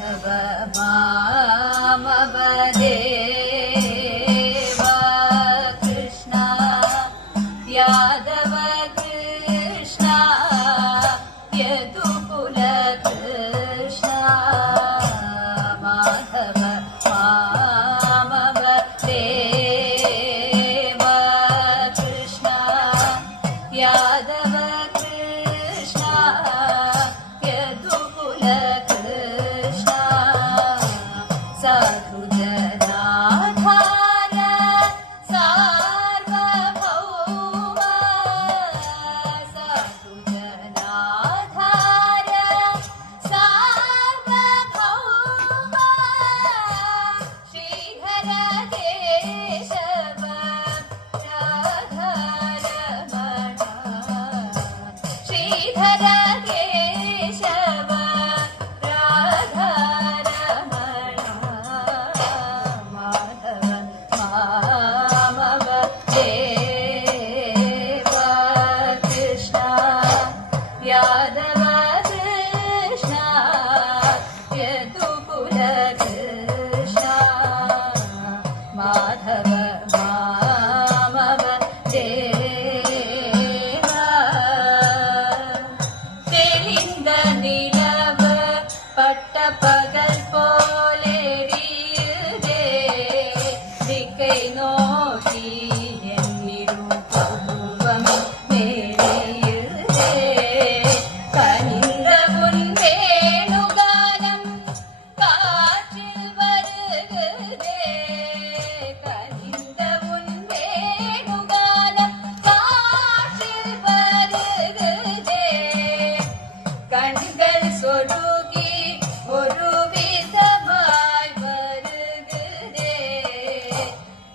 माधव मामवदेव कृष्ण यादव कृष्ण यदुकुल कृष्ण माधव मामवदेव कृष्ण यादव कृष्ण यदुकुल कृष्ण साधुजनाधार सार्वभौम साधुजनाधार सार्वभौम श्रीधर केशव राधारमण श्रीधर केशव राधारमण माधव मामवदेव कृष्ण यादव कृष्ण यदुकुल कृष्ण माधव मामवदेव തെളിந்த നിലവ് പട്ടപ്പകൽ പോലെരിയുതേ ദിക്കൈ നോക്കി എന്നിരുപൂവം നേരിയുതേ കനിந்த ഉൻ വേണുഗാനം കാറ്റിൽ വരുകുതേ കനിந்த ഉൻ വേണുഗാനം കാറ്റിൽ വരുകുതേ കൺകൾ സ്വരുകി ഒരു വിധമായി വരുകുതേ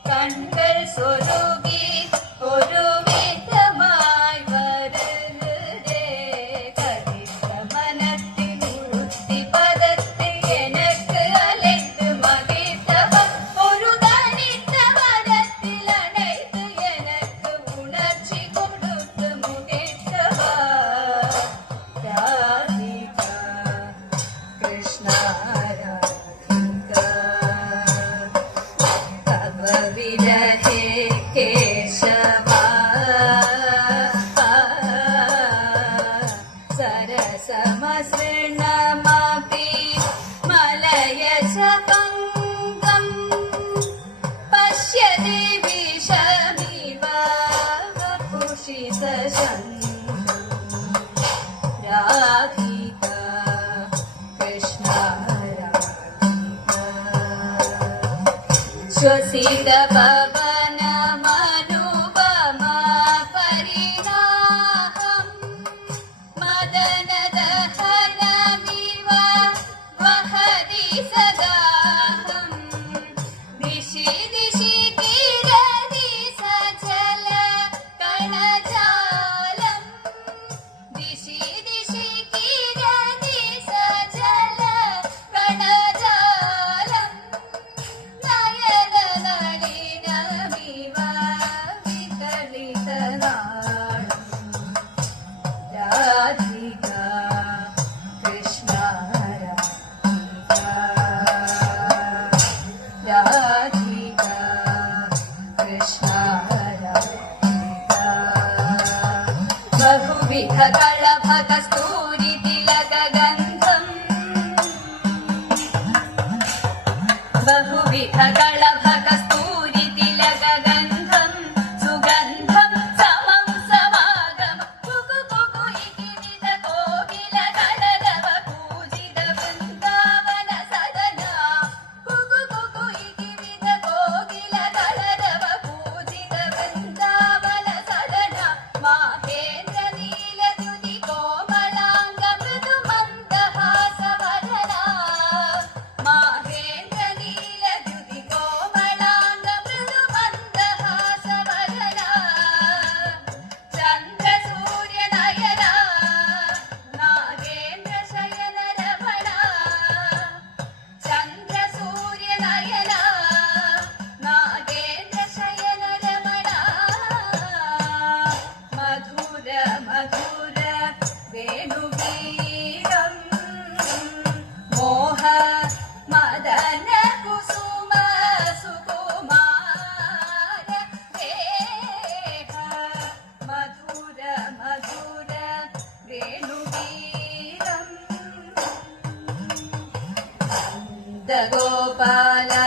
കൺകൾ സ്വരുകി ഒരു വിധമായി വരുകുതേ കവിത മനത്തിൽ ഉറുത്തി പദത്തിൽ എനക്ക് അലൈത്ത് മകിഴ്ത്തവർ ഒരു തനിത്ത വരത്തിൽ അணைத்து எனக்கு உணர்ச்சி கொடுத்து முகிழ்த்தவர் राधिका कृष्ण राधिका तव विरहे केशवा सरसमसृणमपि मलयजपङ्गम् पश्यति विषमिव वपुषितशङ्कम् राधिका कृष्ण राधिका श्वसित पवन मनुपम परिणाहम् मदन दहनमिव वहति सदाहम् दिशि दिशि किरति सजल कणजालम् दिशि दिशि किरति सजल कणजालम् नयन नलिनमिव विकलितनाळम् राधिका गोपाला